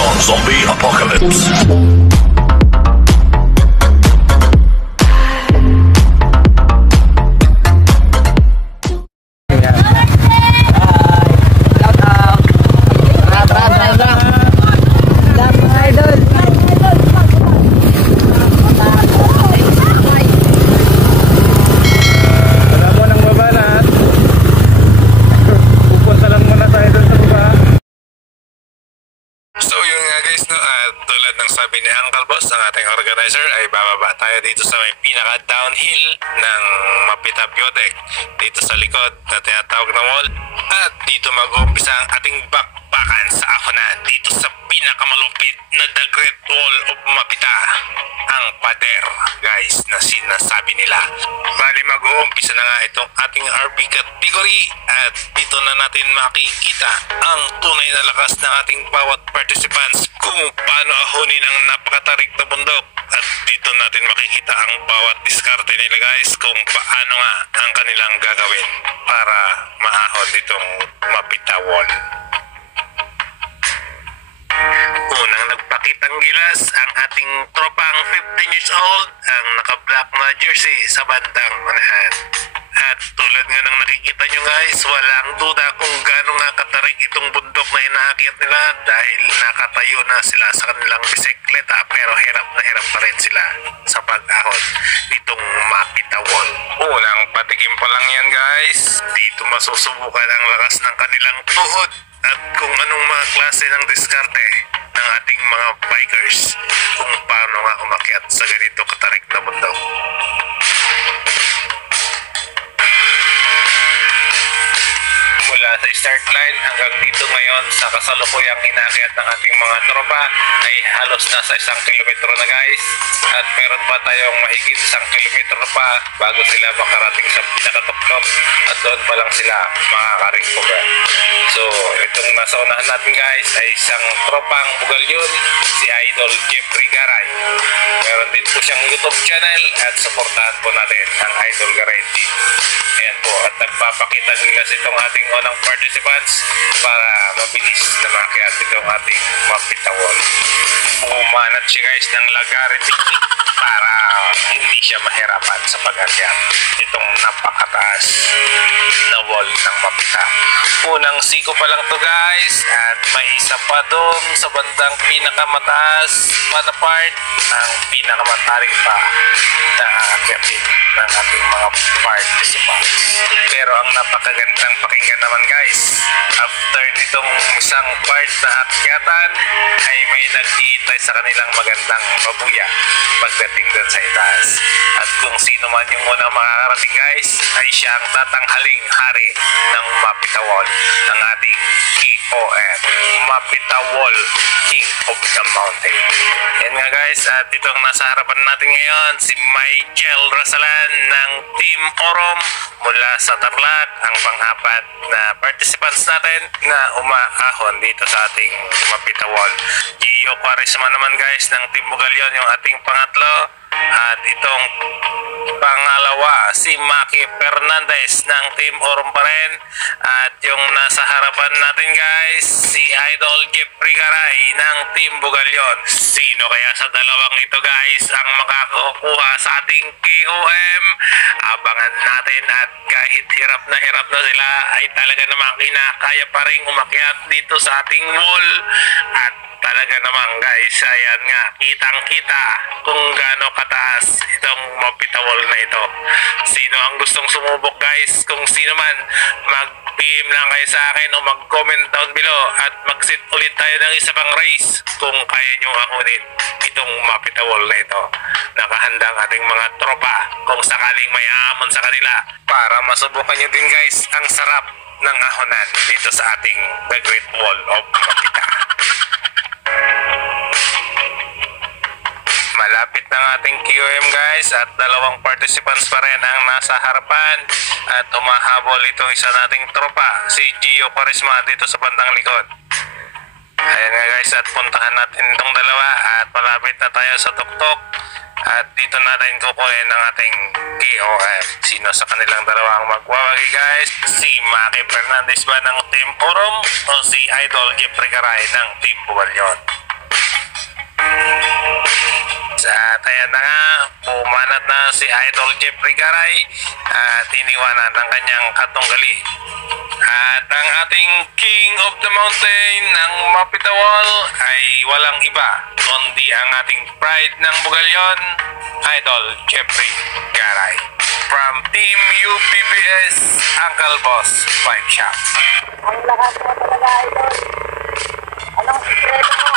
on Zombie Apocalypse. Tulad ng sabi ni Uncle Boss ng ating organizer ay bababa tayo dito sa may pinaka downhill ng Mapita Biotech dito sa likod na tinatawag na wall, at dito mag-uumpisa ang ating bakbakan sa Ahonan dito sa pinakamalupit na The Great Wall of Mapita, ang pader guys na sinasabi nila. Bali mag-uumpisa na nga itong ating RB category at dito na natin makikita ang tunay na lakas ng ating bawat participants kung paano ahonin ang napakatarik na bundok, at dito natin makikita ang bawat diskarte nila guys kung paano nga ang kanilang gagawin para maahon itong Mapita Wall. Unang nagpakitang gilas ang ating tropang 15 years old, ang naka-black na jersey sa bandang unahan. At tulad nga ng nakikita nyo guys, walang duda kung gaano nga katarik itong bundok na inaakyat nila dahil nakatayo na sila sa kanilang bisikleta, pero hirap na hirap pa rin sila sa pag-ahon nitong Mapita Wall. Unang patikim pa lang yan guys, dito masusubukan ang lakas ng kanilang tuhod at kung anong mga klase ng diskarte ng ating mga bikers kung paano nga umakyat sa ganito katarik na bundok. Mula sa start line hanggang dito ngayon sa kasalukuyang inakyat ng ating mga tropa ay halos nasa 1 kilometro na guys, at meron pa tayong mahigit 1 kilometro pa bago sila makarating sa pinakatuktok, at doon pa lang sila makakarecover. So itong nasa unahan natin guys ay isang tropang bugalyon, si Idol Jeffrey Garay. Meron din po siyang YouTube channel at supportahan po natin ang Idol Garay TV. Ayan po, at nagpapakita nila itong ating unang participants para mabilis na makyat itong ating Mapita Wall. Bumanat siya guys ng lagari technique para hindi siya mahirapan sa pag-akyat itong napakataas na wall ng Mapita. Unang siko pa lang to guys, at may isa pa doon sa bandang pinakamataas na part, ang pinakamatarik pa na aakyatin ng ating mga participants. Pero ang napakagandang pakinggan naman guys, after nitong isang part na akyatan ay may nag-iitay sa kanilang magandang babuya pagdating doon sa itaas. At kung sino man yung unang makakarating guys ay siya ang tatanghaling hari ng Mapita Wall, ang ating KOM, Mapita Wall King of the Mountain. Yan nga guys, at itong nasa harapan natin ngayon si Michael Rasalan ng Team Orom mula sa Tarlac, ang pang-apat na participants natin na umaahon dito sa ating Mapita Wall. Gio Quaresma naman guys ng Team Bugalyon yung ating pangatlo, at itong pangalawa si Maki Fernandez ng Team Orom pa rin, at yung nasa harapan natin guys si Idol Jeffrey Garay ng Team Bugalyon. Sino kaya sa dalawang ito guys ang makakukuha sa ating KOM? Abangan natin, at kahit hirap na sila ay talaga namang kinakaya pa rin umakyat dito sa ating wall. At talaga naman guys, ayan nga, kitang-kita kung gaano kataas itong Mapita Wall na ito. Sino ang gustong sumubok guys? Kung sino man, mag-PM lang kayo sa akin o mag-comment down below, at mag-sit ulit tayo ng isa pang race kung kaya nyo akunin itong Mapita Wall na ito. Nakahanda ang ating mga tropa kung sakaling may aamon sa kanila para masubukan nyo din guys ang sarap ng ahonan dito sa ating The Great Wall of Mapita. Malapit ng ating QM guys, at dalawang participants pa rin ang nasa harapan, at umahabol itong isa nating tropa si Gio Quaresma dito sa bandang likod. Ayan nga guys, at puntahan natin itong dalawa, at malapit na tayo sa tuktok, at dito natin kukunin ang ating KOM. Sino sa kanilang dalawa ang magwawagi guys? Si Maki Fernandez ba ng Team Orom o si Idol Jeffrey Garay ng Team Bugalyon? At ayan na nga, pumanat na si Idol Jeffrey Garay at iniwanan ang kanyang katunggali. At ang ating King of the Mountain ng Mapitawal ay walang iba kundi ang ating pride ng Bugalyon, Idol Jeffrey Garay. From Team UPBS, Uncle Boss Bike Shop. Ang lakas mo talaga, Idol. Anong sikreto mo?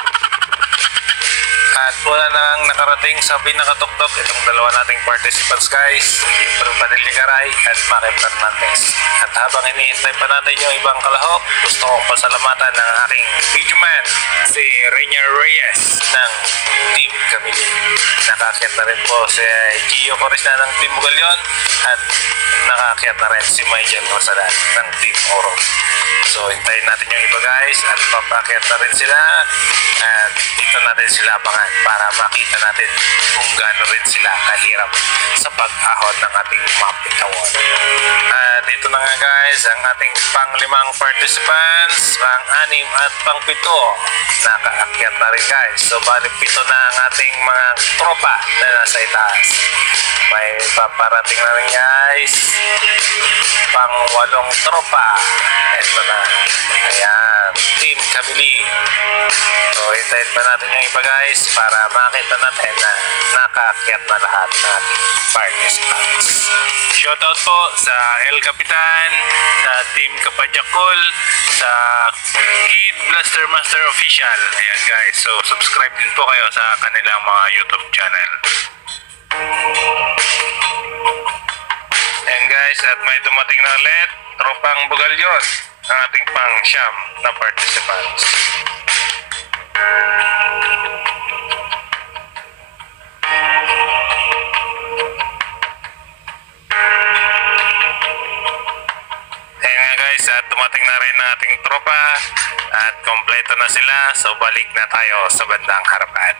At wala nang nakarating sa pinakatuktok itong dalawa nating participants guys, April Padilla Garay at Maki Fernandez. At habang iniintay pa natin yung ibang kalahok, gusto kong pasalamatan ng aking video man, si Reina Reyes ng Team Camille. Nakakyat na rin po si Gio Corisna ng Team Bugalyon at nakakyat na rin si Michael Rosadan ng Team Oro. So hintayin natin yung iba guys at papakyat na rin sila at dito natin sila abangan para makita natin kung gaano rin sila kahirap sa pag-ahon ng ating Mapitawal. At ito na nga guys ang ating pang-limang participants, pang-anim at pang-pito. Nakaakyat na rin guys. So balik pito na ang ating mga tropa na nasa itaas. May paparating na rin guys. Pang-walong tropa. Ito na. Ayan. Team Camille. So hintayin pa natin yung iba guys para makita natin na nakaakyat na lahat ng ating participants. Shoutout po sa El Capitan, sa Team Kapadjakol, sa Kid Blaster Master Official. Ayan guys, so subscribe din po kayo sa kanilang mga YouTube channel. Ayan guys, at may dumating na ulit, tropang Bugalyon, ang ating pang-siyam na participants. At dumating na rin ang ating tropa at kompleto na sila, so balik na tayo sa bandang harapan.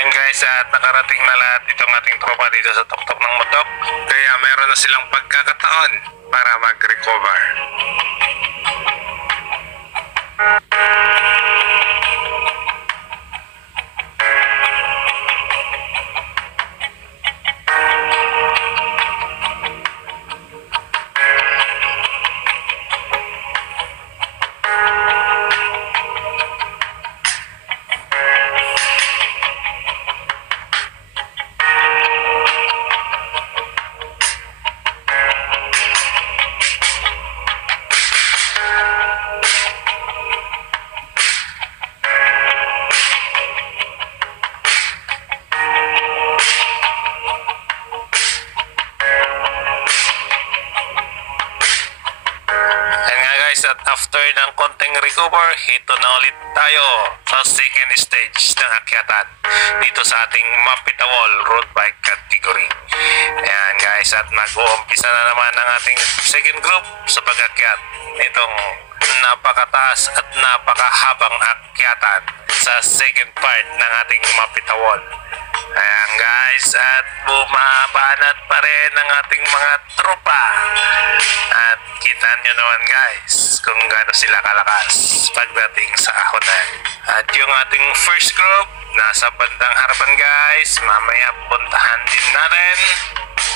And guys, at nakarating na lahat itong ating tropa dito sa tuktok ng Mutok, kaya meron na silang pagkakataon para mag-recover. At after ng konting recover, ito na ulit tayo sa second stage ng akyatan dito sa ating Mapitawal road bike category. Ayan guys, at mag-uumpisa na naman ang ating second group sa pag-akyat itong napakataas at napakahabang akyatan sa second part ng ating Mapitawal. Ayan guys, at bumabanat pa rin ang ating mga tropa. At kita nyo naman guys kung gaano sila kalakas pagdating sa ahonan. At yung ating first group nasa bandang harapan guys, mamaya puntahan din natin.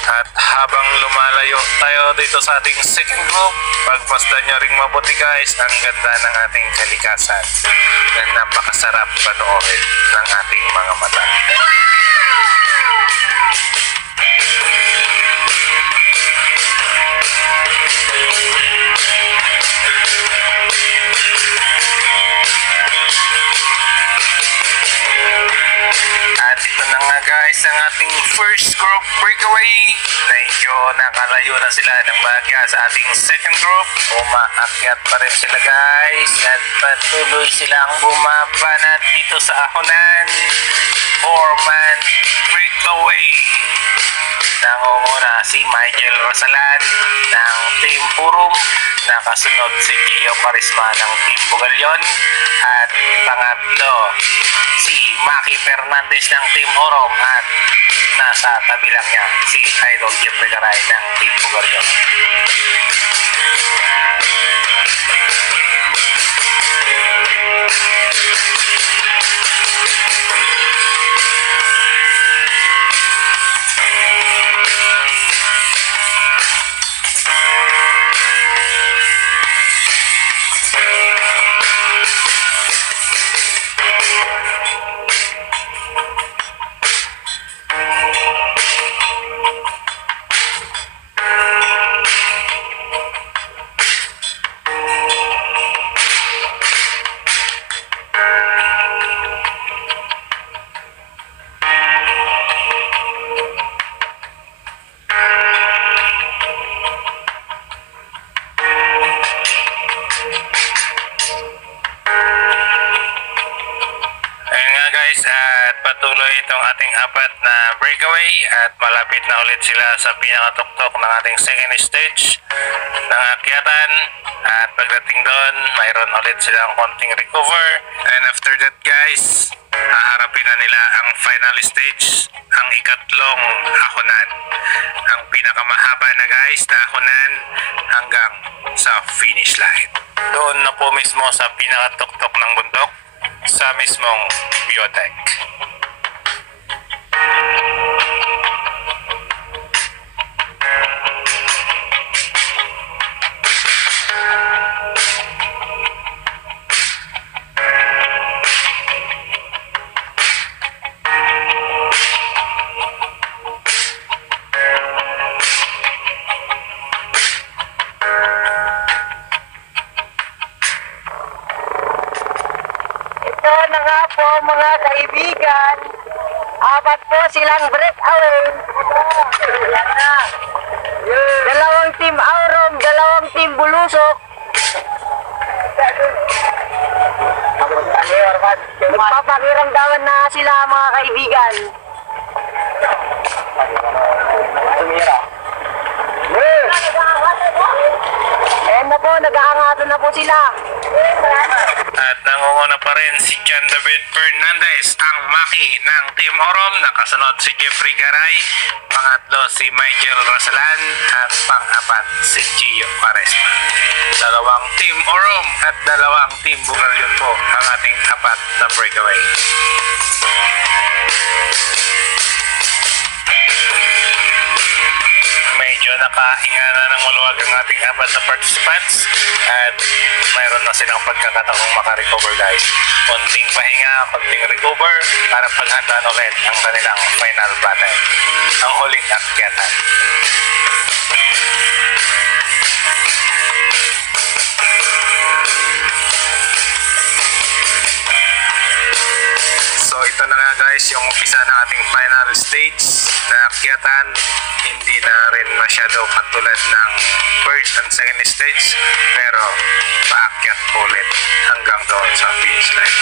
At habang lumalayo tayo dito sa ating second group, pagpasdan nyo ring mabuti guys ang ganda ng ating kalikasan na napakasarap panoorin ng ating mga mata. At ito na nga guys ang ating first group breakaway. Medyo nakalayo na sila ng bahagya sa ating second group. Umaakyat pa rin sila guys at patuloy silang bumabanat dito sa ahonan. 4-man breakaway. Nangunguna si Michael Rosalan ng Team Purum. Nakasunod si Gio Carisma ng Team Bugalyon. At pangatlo si Maki Fernandez ng Team Orom. At nasa tabi lang niya si Idol Jeffrey Garay ng Team Bugalyon. Ayan nga guys, at patuloy itong ating apat na breakaway at malapit na ulit sila sa pinakatuktok ng ating second stage ng akyatan. At pagdating doon, mayroon ulit silang konting recover. And after that guys, haharapin na nila ang final stage, ang ikatlong hakunan. Ang pinakamahaba na guys na hakunan hanggang sa finish line. Doon na po mismo sa pinakatuktok ng bundok, sa mismong biotech. Ito na nga po mga kaibigan. Apat po silang breakaway. Yan na. Dalawang team Aurum, dalawang team Bulusok. Magpapakiramdaman na sila mga kaibigan. Ayan na po, nag-aangatan na po sila. At nangunguna pa rin si John David Fernandez, ang maki ng Team Aurum. Nakasunod si Jeffrey Garay, pangatlo si Michael Rasalan, at pang-apat si Gio Quaresma. Dalawang Team Aurum at dalawang Team Bugalyon po ang ating apat na breakaway. Medyo nakahinga na ng maluwag ang ating apat na participants at mayroon na silang pagkakataong makarecover guys. Konting pahinga, konting recover para paghandaan ulit ang kanilang final battle, ang huling akyatan. So ito na nga guys yung umpisa ng ating final stage na akyatan. Hindi na rin masyado katulad ng first and second stage, pero paakyat ulit hanggang doon sa finish line.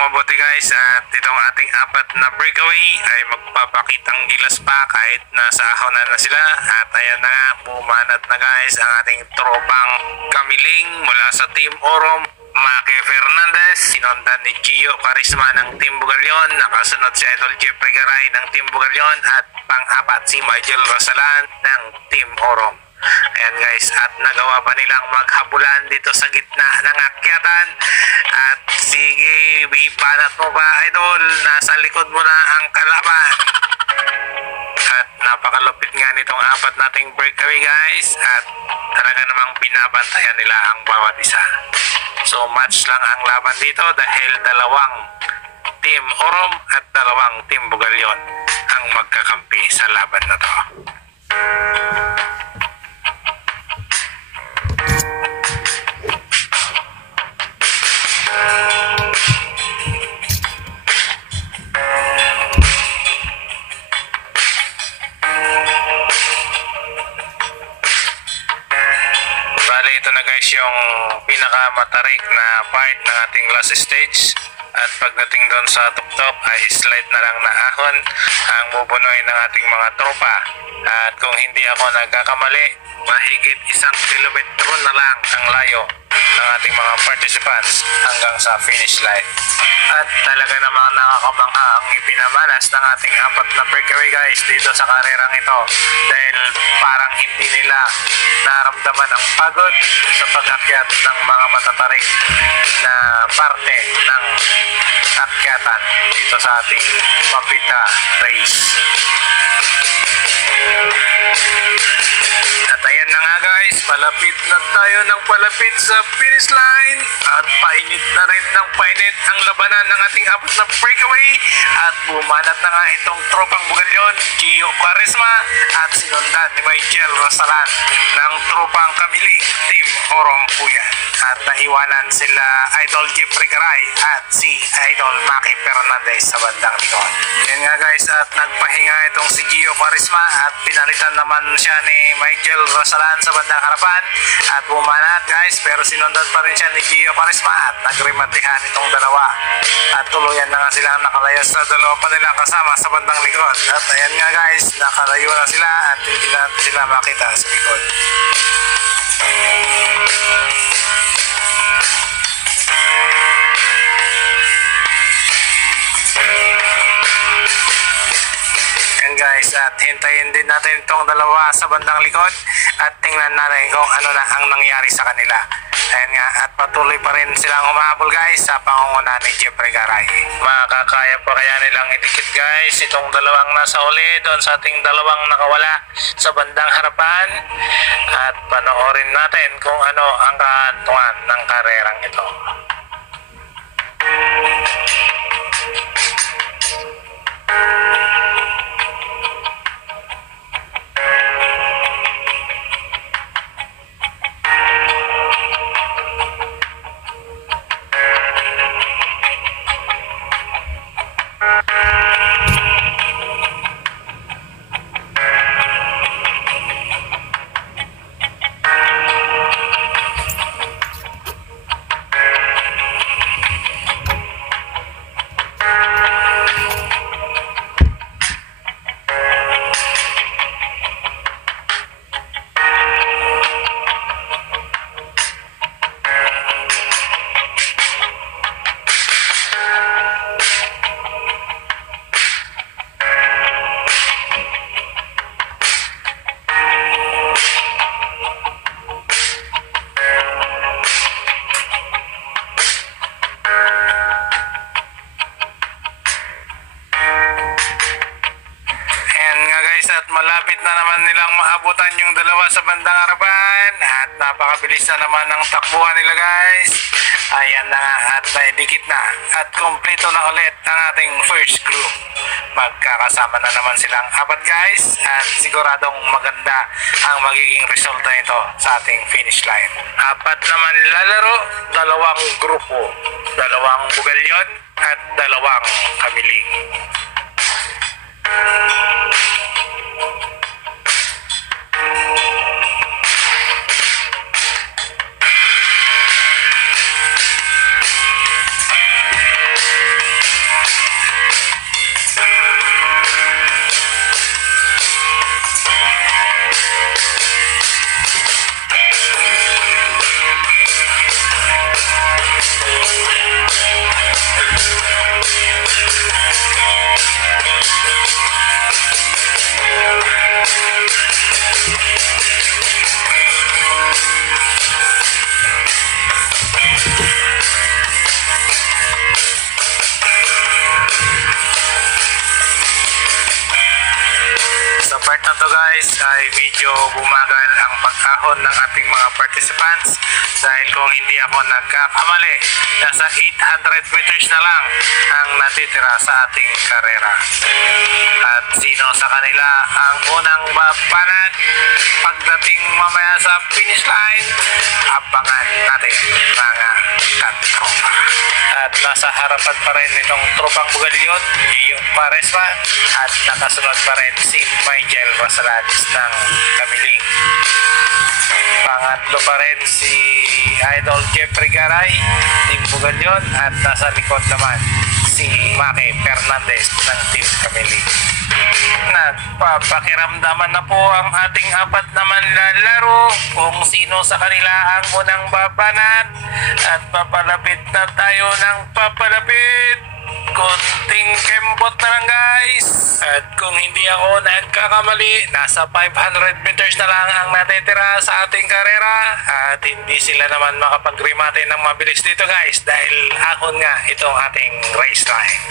Mabuti guys, at itong ating apat na breakaway ay magpapakitang gilas pa kahit nasa ahonan na sila. At ayan na, bumanat na guys ang ating tropang kamiling mula sa Team Aurum. Maki Fernandez, sinundan ni Gio Quaresma ng Team Bugalyon, nakasunod si Idol Jeffrey Garay ng Team Bugalyon, at pang-apat si Michael Rosalan ng Team Aurum. Ayan guys, at nagawa pa nilang maghabulan dito sa gitna ng akyatan. At sige, ibanat mo ba Idol, nasa likod mo na ang kalaban. At napakalupit nga nitong apat nating breakaway guys, at talaga namang binabantayan nila ang bawat isa. So match lang ang laban dito dahil dalawang Team Aurum at dalawang Team Bugalyon ang magkakampi sa laban na to. Bali ito na guys yung pinakamatarik na part ng ating last stage. At pagdating doon sa tuktok ay slide na lang na ahon ang bubunuin ng ating mga tropa. At kung hindi ako nagkakamali, mahigit 1 kilometro na lang ang layo ng ating mga participants hanggang sa finish line. At talaga namang nakakamangha ang ipinamalas ng ating 4 na breakaway guys dito sa karerang ito, dahil parang hindi nila naramdaman ang pagod sa pag-akyat ng mga matatarik na parte ng akyatan dito sa ating Mapita race. At ayan na nga guys, palapit na tayo ng palapit sa finish line at painit na rin ng painit ang labanan ng ating 4 na breakaway at bumanat na nga itong tropang Bugalyon, Gio Quaresma at sinundan ni Michael Rosalan ng tropang Kamiling Team Orompuyan at naiwanan sila Idol Jeffrey Garay at si Idol Maki Fernandez sa bandang likod. Yan nga guys, at nagpahinga itong si Gio Quaresma at pinalitan naman siya ni Michael Rosalan sa bandang harapan at bumanat guys, pero sinundan pa rin siya ni Gio Quaresma at nagrimantihan itong dalawa at tuluyan na nga silang nakalayo sa dalawa pa nila kasama sa bandang likod. At ayan nga guys, nakalayo na sila at hindi natin sila makita sa likod. Guys, at hintayin din natin itong dalawa sa bandang likod at tingnan natin kung ano na ang nangyari sa kanila. Ayan nga, at patuloy pa rin silang humahabol guys sa pangunguna ni Jeffrey Garay. Makakaya pa kaya nilang itikit guys itong dalawang nasa uli doon sa ating dalawang nakawala sa bandang harapan, at panoorin natin kung ano ang kahantungan ng karerang ito. At malapit na naman nilang maabutan yung dalawa sa bandang harapan at napakabilis na naman ng takbuhan nila guys. Ayan na nga, at naidikit na at kompleto na ulit ang ating first group. Magkakasama na naman silang 4 guys at siguradong maganda ang magiging resulta nito sa ating finish line. 4 naman lalaro, 2 grupo, 2 Bugalyon at 2 Kamiling. Part na to guys ay medyo bumagal ang pagkahon ng ating mga participants dahil kung hindi ako nagkakamali, nasa 800 meters na lang ang natitira sa ating karera. At sino sa kanila ang unang mapanat pagdating mamaya sa finish line, abangan natin mga katropa. At nasa harapan pa rin itong tropang Bugalyon, yung Quaresma, at nakasunod pa rin si Michael Rosalan. Lads ng Kamiling. Pangatlo pa rin si Idol Jeffrey Garay, Team Bugalyon, at nasa likod naman si Maki Fernandez ng Team Kamiling. Nagpapakiramdaman na po ang ating apat naman lalaro kung sino sa kanila ang unang babanat, at papalapit na tayo ng papalapit. Konting kembot na lang guys, at kung hindi ako nagkakamali, nasa 500 meters na lang ang natitira sa ating karera, at hindi sila naman makapag-remate ng mabilis dito guys dahil ahon nga itong ating race line.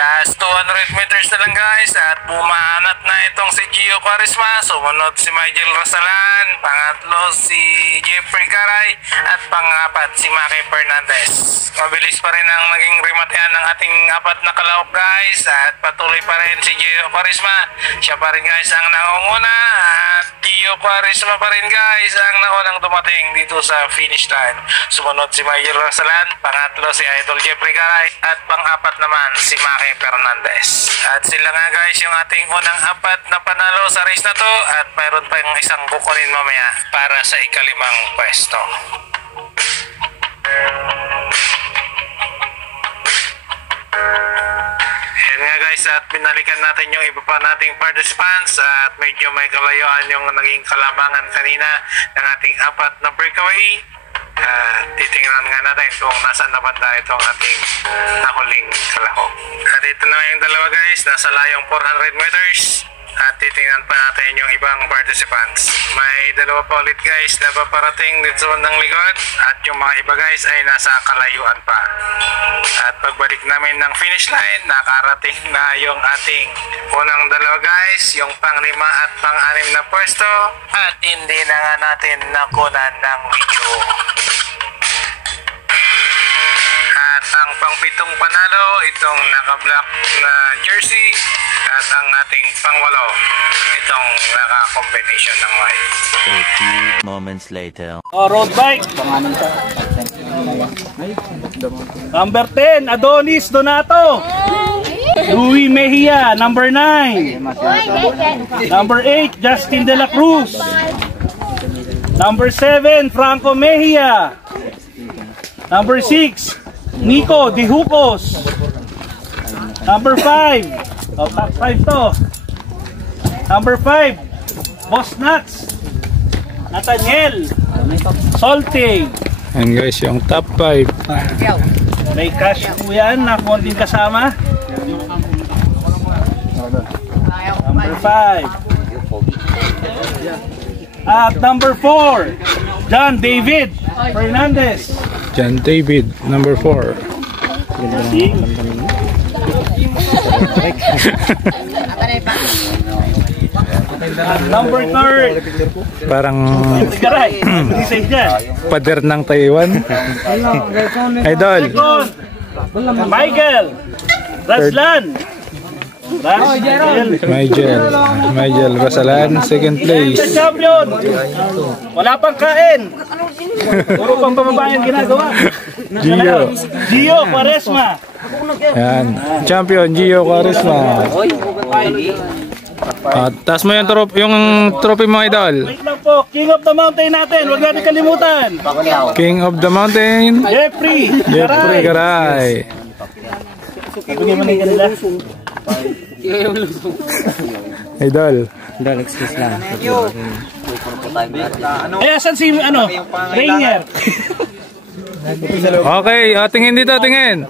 Last 200 meters na lang guys, at bumanat na itong si Gio Quaresma, sumunod si Michael Rasalan, pangatlo si Jeffrey Garay, at pangapat si Maki Fernandez. Mabilis pa rin ang naging rematean ng ating apat na kalahok guys, at patuloy pa rin si Gio Quaresma, siya pa rin guys ang nangunguna, at Gio Quaresma pa rin guys ang naunang dumating dito sa finish line. Sumunod si Michael Rasalan, pangatlo si Idol Jeffrey Garay, at pangapat naman si Maki Fernandez. At sila nga guys yung ating unang apat na panalo sa race na to, at mayroon pa yung isang kukunin mamaya para sa ikalimang pwesto. Yan nga guys, at binalikan natin yung iba pa nating participants, at medyo may kalayuan yung naging kalamangan kanina ng ating apat na breakaway. Titingnan nga natin kung nasaan na banda itong ating nahuling kalahok. At ito na yung dalawa guys, nasa layong 400 meters, at titingnan pa natin yung ibang participants. May dalawa pa ulit guys na paparating dito ng likod, at yung mga iba guys ay nasa kalayuan pa. At pagbalik namin ng finish line, nakarating na yung ating unang dalawa guys, yung pang-5 at pang-6 na pwesto, at hindi na nga natin nakunan ng video. At ang pang-7 panalo, itong naka-black na jersey, at ang ating pang-8, itong naka-combination ng white. A few moments later. Road bike. Number 10, Adonis Donato. Louis Mejia, number 9. Number 8, Justin De La Cruz. Number 7, Franco Mejia. Number 6, Nico De Jucos. Number 5, top 5 to. Number 5, Boss Nuts, Nathaniel Solte. And guys, yung top 5. May cash po yan na konting kasama. Number 5. At number 4, John David Fernandez. John David, number 4. Number 3, Parang Garay. Isay dyan. pader ng Taiwan. Idol. Second, Michael Raslan. Michael Rasalan, second place. The champion. Wala pang kain. Puro pang pamabayan ginagawa. Gio Quaresma. Yan. Champion, Gio Quaresma. Taas mo yung trophy mo, Idol. Wait lang po, King of the Mountain natin. Huwag natin kalimutan. King of the Mountain, Jeffrey Garay. Bigyan mo na yung kanila. Idol. Excuse lang. Asan si Rainier? Okay, tingin dito, tingin.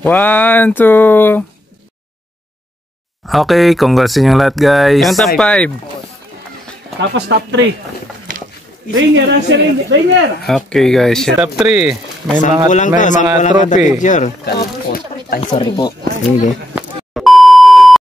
1, 2. Okay, congrats yung lahat guys. Yung top 5. Tapos top 3. Rainier, Rainier. Okay guys, top 3. May mga trophy. Ay, sorry po. Sige.